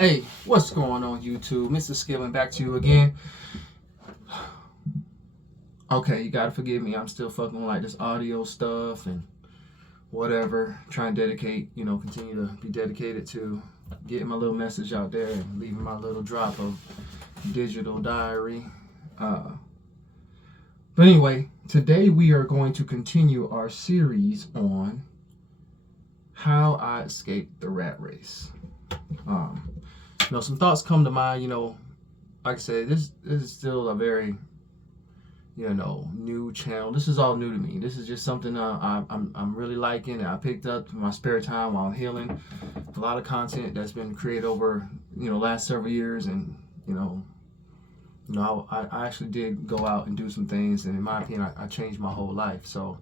Hey, what's going on YouTube? Mr. Skillin back to you again. Okay, you gotta forgive me. I'm still fucking with like this audio stuff and whatever. Trying to continue to be dedicated to getting my little message out there and leaving my little drop of digital diary. But anyway, today we are going to continue our series on how I escaped the rat race. Some thoughts come to mind. Like I said, this is still a very new channel. This is all new to me. This is just something I'm really liking, and I picked up in my spare time while I'm healing. A lot of content that's been created over last several years, and I actually did go out and do some things, and in my opinion, I changed my whole life. So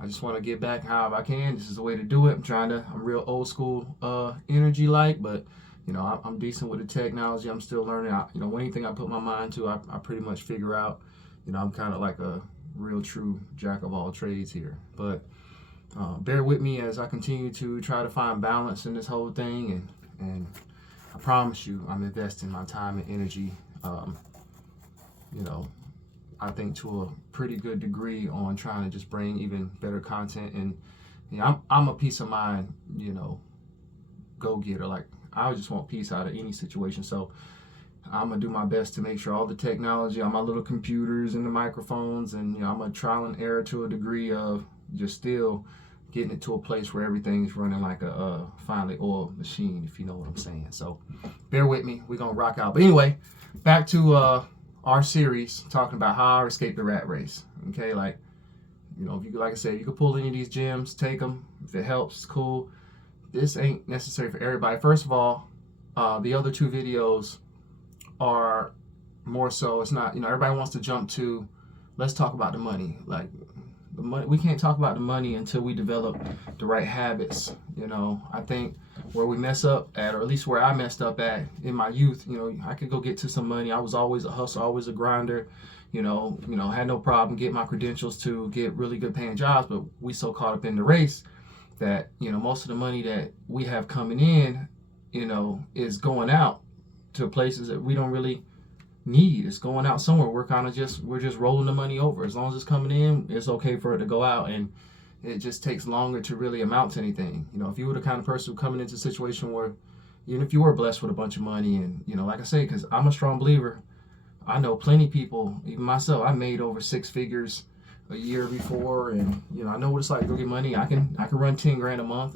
I just want to get back however I can. This is the way to do it. I'm real old school energy like, but I'm decent with the technology. I'm still learning. Anything I put my mind to, I pretty much figure out. I'm kind of like a real true jack of all trades here. But bear with me as I continue to try to find balance in this whole thing. And I promise you, I'm investing my time and energy, I think to a pretty good degree on trying to just bring even better content. And I'm a peace of mind, go-getter. Like, I just want peace out of any situation. So I'm gonna do my best to make sure all the technology on my little computers and the microphones, and I'm gonna trial and error to a degree of just still getting it to a place where everything's running like a finely oiled machine, if you know what I'm saying. So bear with me, we're gonna rock out. But anyway, back to our series talking about how I escaped the rat race. Okay, if you, like I said, you can pull any of these gems, take them. If it helps, it's cool. This ain't necessary for everybody. First of all, the other two videos are more so, it's not, everybody wants to jump to, let's talk about the money. Like, the money, we can't talk about the money until we develop the right habits. I think where we mess up at, or at least where I messed up at in my youth, I could go get to some money. I was always a hustler, always a grinder, had no problem getting my credentials to get really good paying jobs. But we so caught up in the race that, most of the money that we have coming in, is going out to places that we don't really need. It's going out somewhere. We're just rolling the money over. As long as it's coming in, it's okay for it to go out, and it just takes longer to really amount to anything. If you were the kind of person who coming into a situation where, even if you were blessed with a bunch of money, and like I say, because I'm a strong believer, I know plenty of people, even myself, I made over six figures a year before, and I know what it's like to go get money. I can run 10 grand a month.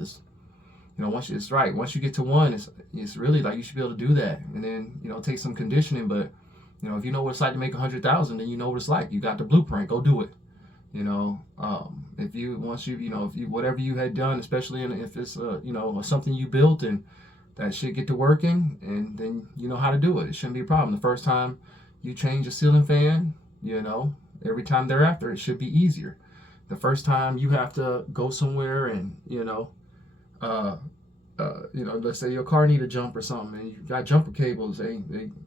Once you get to one, it's really like you should be able to do that, and then take some conditioning. But if you know what it's like to make 100,000, then you know what it's like. You got the blueprint. Go do it. If you whatever you had done, especially if it's something you built and that shit get to working, and then you know how to do it. It shouldn't be a problem. The first time you change a ceiling fan, every time thereafter it should be easier. The first time you have to go somewhere and let's say your car need a jump or something, and you got jumper cables. They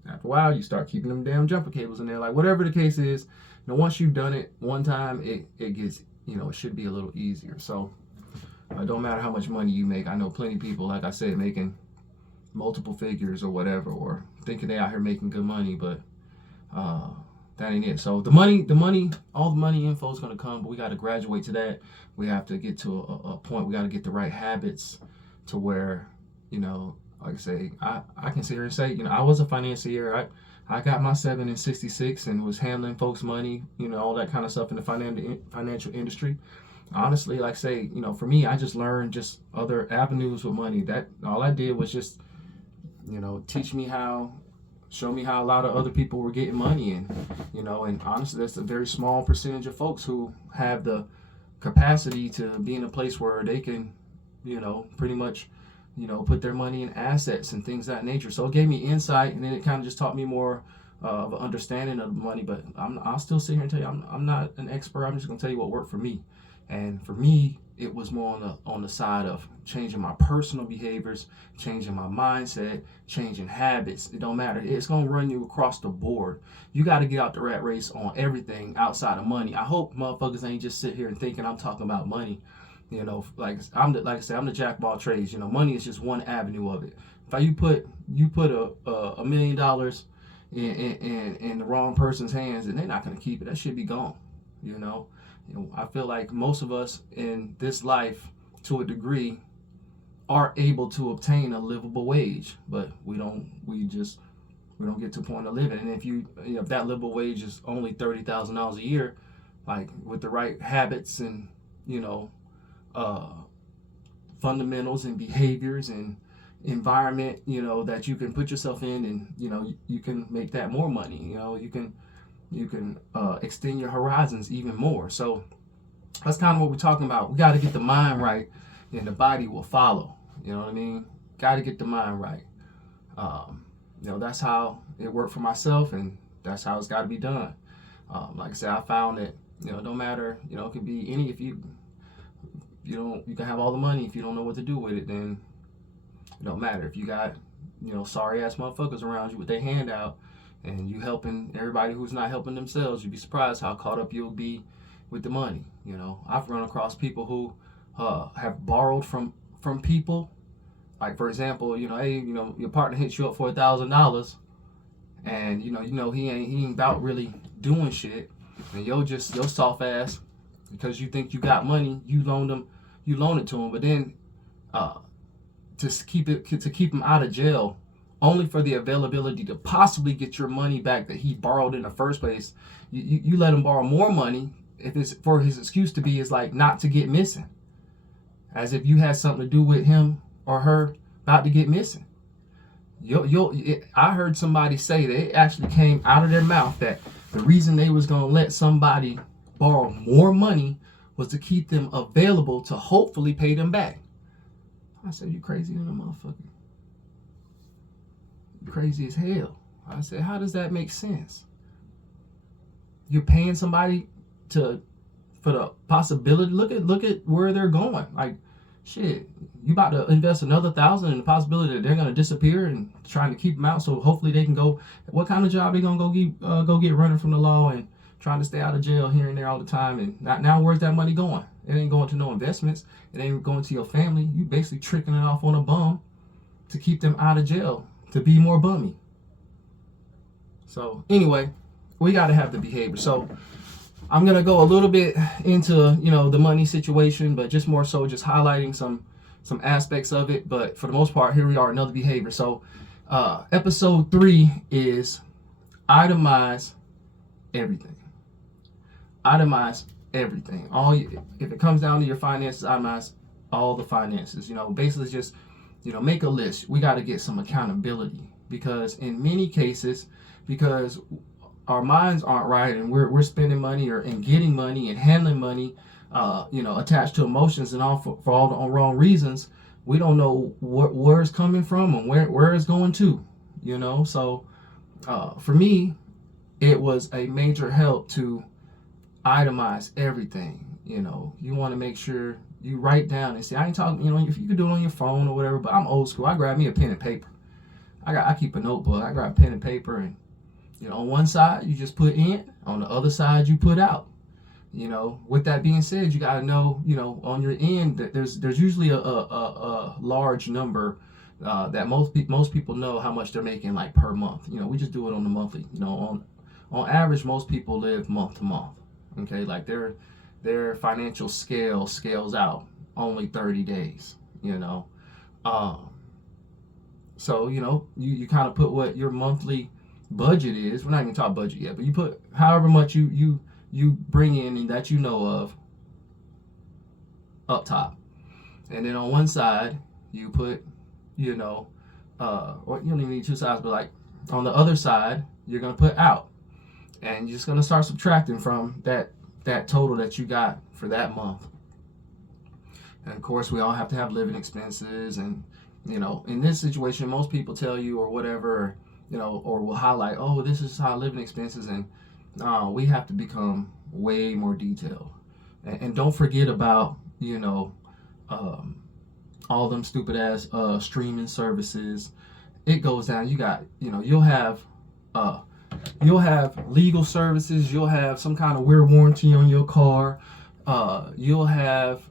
after a while you start keeping them damn jumper cables in there. Like, whatever the case is, once you've done it one time, it gets it should be a little easier. So it don't matter how much money you make. I know plenty of people, like I said, making multiple figures or whatever, or thinking they out here making good money, but that ain't it. So the money, all the money info is gonna come, but we got to graduate to that. We have to get to a point. We got to get the right habits to where, like I say, I can sit here and say, I was a financier. I got my 7 in 66 and was handling folks' money, all that kind of stuff in the financial industry. Honestly, like I say, for me, I just learned just other avenues with money. That all I did was just, show me how a lot of other people were getting money, and honestly, that's a very small percentage of folks who have the capacity to be in a place where they can, pretty much, put their money in assets and things of that nature. So it gave me insight, and then it kind of just taught me more of an understanding of money. But I'll still sit here and tell you, I'm not an expert. I'm just gonna tell you what worked for me. And for me, it was more on the side of changing my personal behaviors, changing my mindset, changing habits. It don't matter. It's gonna run you across the board. You got to get out the rat race on everything outside of money. I hope motherfuckers ain't just sit here and thinking I'm talking about money. Like I said, I'm the jack of all trades. Money is just one avenue of it. If you put $1 million in the wrong person's hands, and they're not gonna keep it. That should be gone. You know, I feel like most of us in this life, to a degree, are able to obtain a livable wage, but we don't. We don't get to a point of living. And if that livable wage is only $30,000 a year, like with the right habits and you know uh, fundamentals and behaviors and environment, that you can put yourself in, and you can make that more money. You can extend your horizons even more. So that's kind of what we're talking about. We got to get the mind right, and the body will follow. You know what I mean? Got to get the mind right. That's how it worked for myself, and that's how it's got to be done. Like I said, I found that no matter, it could be any. If you can have all the money, if you don't know what to do with it, then it don't matter. If you got sorry ass motherfuckers around you with their hand out, and you helping everybody who's not helping themselves, you'd be surprised how caught up you'll be with the money. I've run across people who have borrowed from people. Like, for example, hey, your partner hits you up for $1,000, and he ain't about really doing shit, and your soft ass, because you think you got money, you loan it to him, but then to keep him out of jail, only for the availability to possibly get your money back that he borrowed in the first place. You let him borrow more money if it's for his excuse to be is like not to get missing, as if you had something to do with him or her about to get missing. I heard somebody say that it actually came out of their mouth that the reason they was gonna let somebody borrow more money was to keep them available to hopefully pay them back. I said, you crazy than a motherfucker. You crazy as hell. I said, how does that make sense? You're paying somebody for the possibility. Look at where they're going. Like, shit, you about to invest another $1,000 in the possibility that they're gonna disappear, and trying to keep them out so hopefully they can go. What kind of job they gonna go get running from the law and trying to stay out of jail here and there all the time? And now where's that money going? It ain't going to no investments. It ain't going to your family. You basically tricking it off on a bum to keep them out of jail, to be more bummy. So anyway, we got to have the behavior. So I'm going to go a little bit into, the money situation, but just more so just highlighting some aspects of it. But for the most part, here we are, another behavior. So episode 3 is itemize everything. Itemize everything. If it comes down to your finances, itemize all the finances. Basically just, make a list. We got to get some accountability, because in many cases, because our minds aren't right, and we're spending money and getting money and handling money, attached to emotions and all for all the wrong reasons. We don't know where it's coming from and where it's going to. So for me, it was a major help to itemize everything. You want to make sure you write down and say, I ain't talking, if you could do it on your phone or whatever, but I'm old school. I grab me a pen and paper. I keep a notebook. I grab pen and paper, and on one side you just put in, on the other side you put out. With that being said, you got to know, on your end that there's usually a large number that most people know how much they're making, like, per month. We just do it on the monthly. On average, most people live month to month. Okay, like their financial scales out only 30 days. So you kind of put what your monthly budget is. We're not even talking budget yet, but you put however much you bring in and that of up top, and then on one side you put or you don't even need two sides, but like on the other side you're gonna put out, and you're just gonna start subtracting from that total that you got for that month. And of course, we all have to have living expenses, and in this situation, most people tell you or whatever, or will highlight, oh, this is how living expenses, and we have to become way more detailed. And don't forget about, all them stupid ass streaming services. It goes down. You got, you'll have legal services. You'll have some kind of weird warranty on your car. You'll have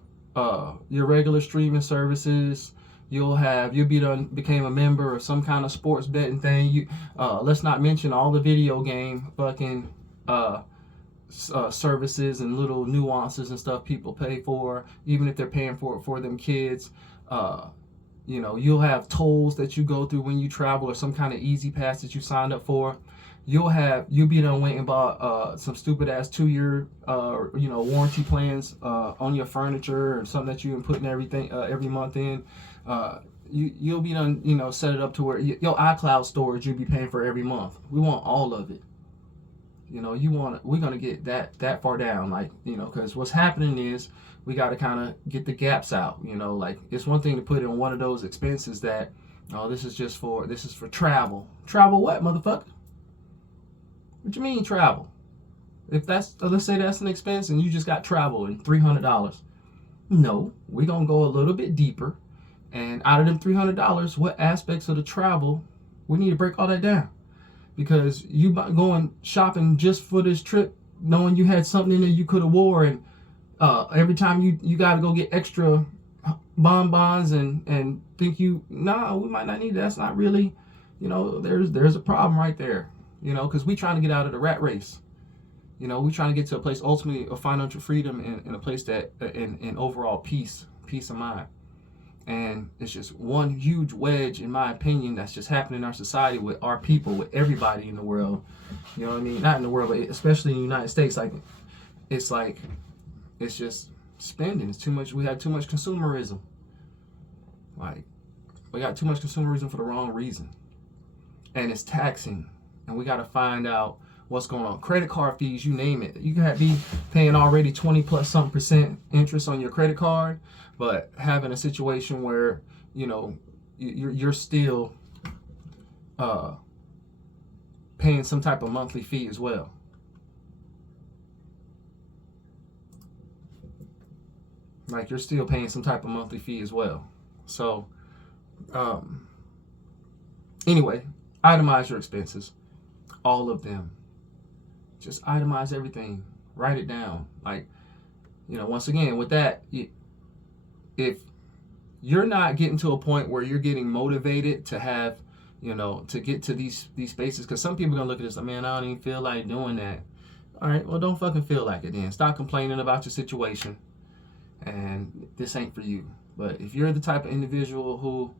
your regular streaming services. You'll be done became a member of some kind of sports betting thing. Let's not mention all the video game fucking services and little nuances and stuff people pay for, even if they're paying for it for them kids. You'll have tolls that you go through when you travel, or some kind of easy pass that you signed up for. You'll be done waiting about some stupid ass 2-year warranty plans on your furniture, or something that you've been putting everything every month in. You'll be done, set it up to where your iCloud storage you'll be paying for every month. We want all of it. We're gonna get that far down, because what's happening is we got to kind of get the gaps out. Like, it's one thing to put in one of those expenses that, oh, this is for travel. Travel what, motherfucker? What you mean travel? If let's say that's an expense and you just got travel and $300. No, we're gonna go a little bit deeper, and out of them $300, what aspects of the travel we need to break all that down. Because you going shopping just for this trip, knowing you had something in there you could have wore, and every time you got to go get extra bonbons and think we might not need that. That's not really, there's a problem right there. Because we trying to get out of the rat race. We trying to get to a place ultimately of financial freedom, and a place that in overall peace of mind. And it's just one huge wedge, in my opinion, that's just happening in our society with our people, with everybody in the world. You know what I mean? Not in the world, but especially in the United States. It's just spending. It's too much. We have too much consumerism. We got too much consumerism for the wrong reason. And it's taxing. And we got to find out what's going on. Credit card fees, you name it. You can be paying already 20 plus something percent interest on your credit card, but having a situation where, you're still paying some type of monthly fee as well. Like, you're still paying some type of monthly fee as well. So, anyway, itemize your expenses. All of them. Just itemize everything. Write it down. Once again, with that, if you're not getting to a point where you're getting motivated to have, to get to these spaces, because some people are going to look at this, man, I don't even feel like doing that. All right, well, don't fucking feel like it then. Stop complaining about your situation, and this ain't for you. But if you're the type of individual who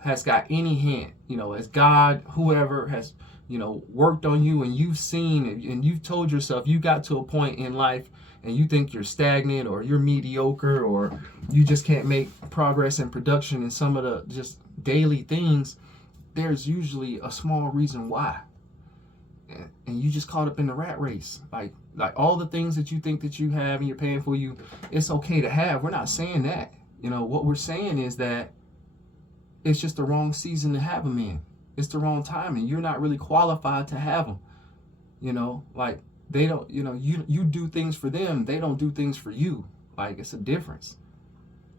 has got any hint, as God, whoever has, worked on you, and you've seen and you've told yourself you got to a point in life and you think you're stagnant, or you're mediocre, or you just can't make progress in production in some of the just daily things, there's usually a small reason why. And you just caught up in the rat race. Like all the things that you think that you have and you're paying for, it's okay to have. We're not saying that. What we're saying is that it's just the wrong season to have them in. It's the wrong timing. You're not really qualified to have them. They don't, you do things for them. They don't do things for you. It's a difference.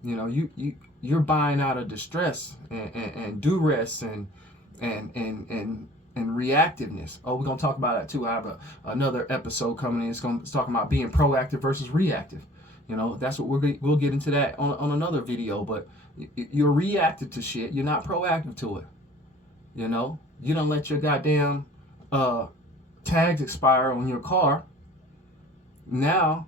You're buying out of distress and duress and reactiveness. Oh, we're going to talk about that too. I have another episode coming in. It's talking about being proactive versus reactive. That's what we'll get into that on another video. But you're reactive to shit. You're not proactive to it. You don't let your goddamn tags expire on your car. Now,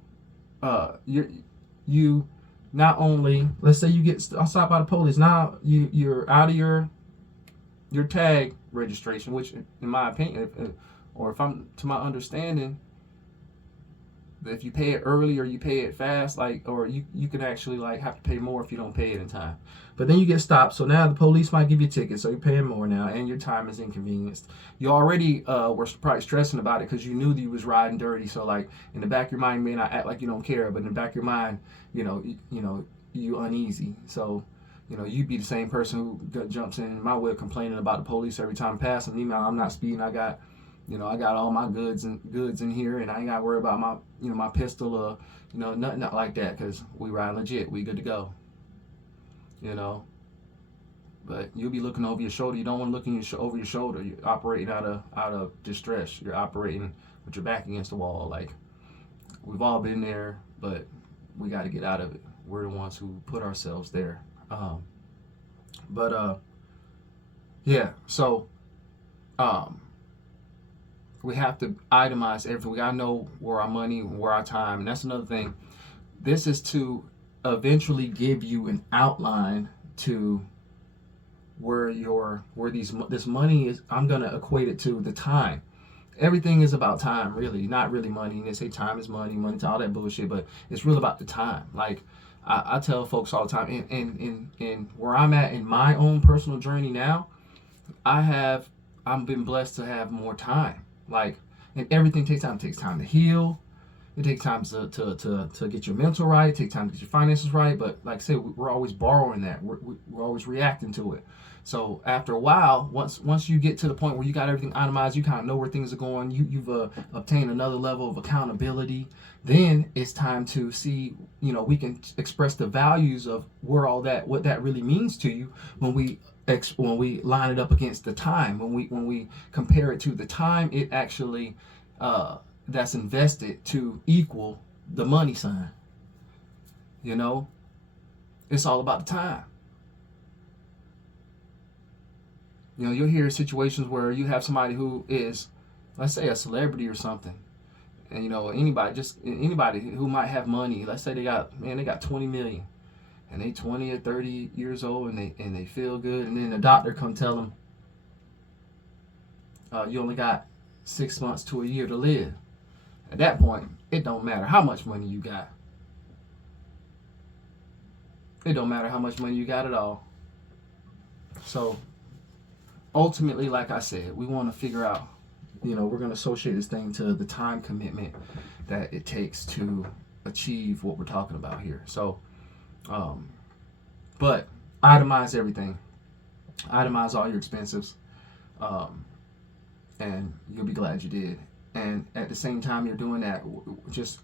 you not only, let's say you get stopped by the police. Now you're out of your tag registration, which, in my opinion, or if I'm to my understanding, if you pay it early or you pay it fast, or you can actually have to pay more if you don't pay it in time. But then you get stopped, so now the police might give you a ticket, so you're paying more now, and your time is inconvenienced. You already were probably stressing about it because you knew that you was riding dirty. So in the back of your mind, you may not act like you don't care, but in the back of your mind, you uneasy. So you'd be the same person who jumps in my whip complaining about the police every time I pass them. I'm not speeding. I got all my goods in here, and I ain't got to worry about my, my pistol or, nothing like that, because we ride legit. We good to go. But you'll be looking over your shoulder. You don't want to look over your shoulder. You're operating out of distress. You're operating with your back against the wall. We've all been there, but we got to get out of it. We're the ones who put ourselves there. But yeah, so um, we have to itemize everything. We gotta know where our money, where our time, and that's another thing. This is to eventually give you an outline to where this money is. I'm gonna equate it to the time. Everything is about time, really, not really money. And they say time is money, money to all that bullshit, but it's real about the time. Like I tell folks all the time, in where I'm at in my own personal journey now, I've been blessed to have more time. Like, and everything takes time. It takes time to heal. It takes time to get your mental right. It takes time to get your finances right. But like I said, we're always borrowing that. We're always reacting to it. So after a while, once you get to the point where you got everything itemized, you kind of know where things are going. You've obtained another level of accountability. Then it's time to see. We can express the values of where all that, what that really means to you when we line it up against the time. When we compare it to the time, it actually that's invested to equal the money sign. You know, it's all about the time. You'll hear situations where you have somebody who is, let's say, a celebrity or something, and anybody who might have money. Let's say they got 20 million, and they 20 or 30 years old, and they feel good, and then the doctor come tell them, you only got 6 months to a year to live. At that point, it don't matter how much money you got. It don't matter how much money you got at all. So ultimately, like I said, we want to figure out, we're going to associate this thing to the time commitment that it takes to achieve what we're talking about here. So, but itemize everything, itemize all your expenses, and you'll be glad you did. And at the same time you're doing that, just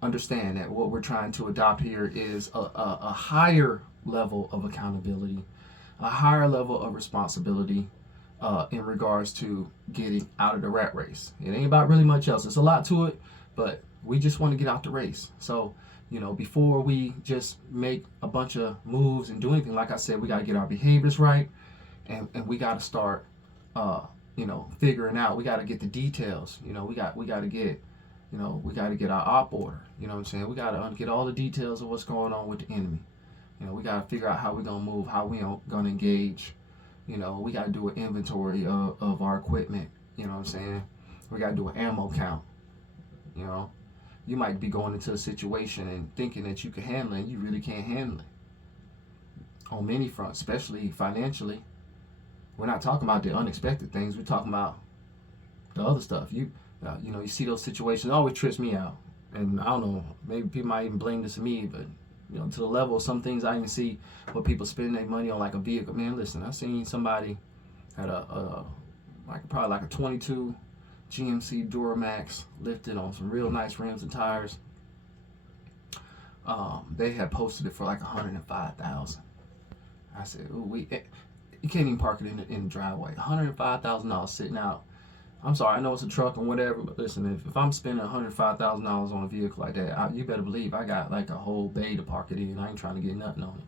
understand that what we're trying to adopt here is a higher level of accountability, a higher level of responsibility in regards to getting out of the rat race. It ain't about really much else. There's a lot to it, but we just want to get out the race. So, before we just make a bunch of moves and do anything, like I said, we got to get our behaviors right, and we got to start, figuring out. We got to get the details. We got to get, we got to get our op order. You know what I'm saying? We got to get all the details of what's going on with the enemy. We got to figure out how we're going to move, how we going to engage. We got to do an inventory of our equipment. You know what I'm saying? We got to do an ammo count. You might be going into a situation and thinking that you can handle it, and you really can't handle it. On many fronts, especially financially. We're not talking about the unexpected things. We're talking about the other stuff. You see those situations. It always trips me out. And I don't know, maybe people might even blame this on me, but to the level of some things I even see where people spend their money on, like a vehicle. Man, listen, I seen somebody had probably like a 22 GMC Duramax lifted on some real nice rims and tires. They had posted it for like $105,000. I said, ooh, you can't even park it in the driveway. $105,000 sitting out. I'm sorry, I know it's a truck and whatever, but listen, if I'm spending $105,000 on a vehicle like that, you better believe I got like a whole bay to park it in. I ain't trying to get nothing on it.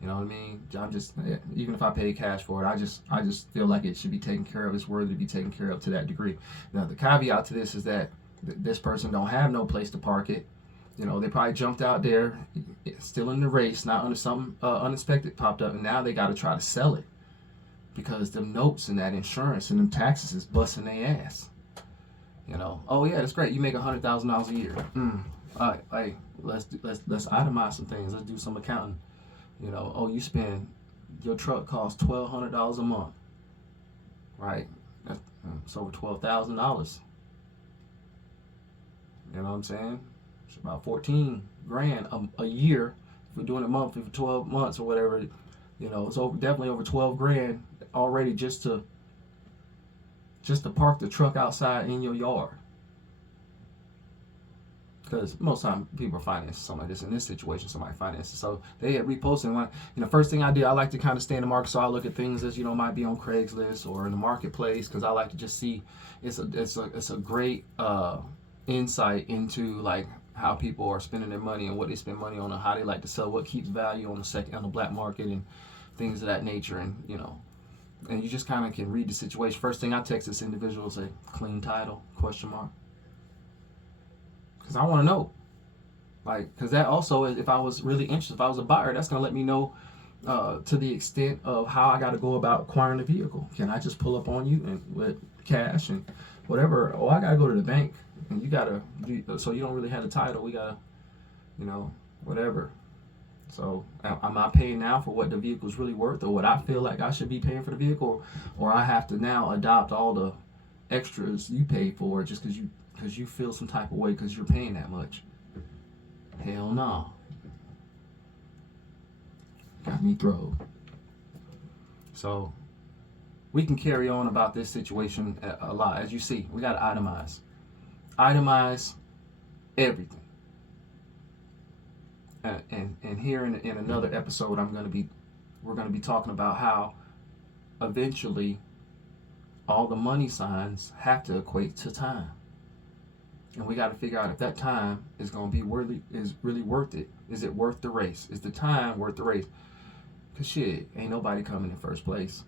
You know what I mean? I'm just, even if I pay cash for it, I just feel like it should be taken care of. It's worthy to be taken care of to that degree. Now, the caveat to this is that this person don't have no place to park it. They probably jumped out there, still in the race, not under something unexpected popped up, and now they got to try to sell it because them notes and that insurance and them taxes is busting their ass. Oh yeah, that's great. You make $100,000 a year. All right, hey, let's itemize some things. Let's do some accounting. You spend, your truck costs $1,200 a month, right? That's over $12,000. You know what I'm saying? It's about 14 grand a year. If we're doing it monthly for 12 months or whatever, it's definitely over 12 grand already just to park the truck outside in your yard. Because most time people are financing something like this. In this situation, somebody finances. So they had reposted. First thing I did, I like to kind of stay in the market. So I look at things that might be on Craigslist or in the marketplace, because I like to just see. It's a great insight into like how people are spending their money and what they spend money on and how they like to sell, what keeps value on the black market and things of that nature, and and you just kind of can read the situation. First thing I text this individual is a clean title, question mark, because I want to know. Like, because that also, if I was really interested, if I was a buyer, that's going to let me know to the extent of how I got to go about acquiring the vehicle. Can I just pull up on you and with cash and whatever? Oh, I got to go to the bank, and you got to, so you don't really have the title. We got to, whatever. So am I paying now for what the vehicle is really worth, or what I feel like I should be paying for the vehicle, or I have to now adopt all the extras you pay for just because you feel some type of way because you're paying that much? Hell no. Got me thrilled. So we can carry on about this situation a lot. As you see, we got to itemize. Itemize everything. And here in another episode, we're going to be talking about how eventually all the money signs have to equate to time. And we got to figure out if that time is going to be really worth it. Is it worth the race? Is the time worth the race? Because shit, ain't nobody coming in first place.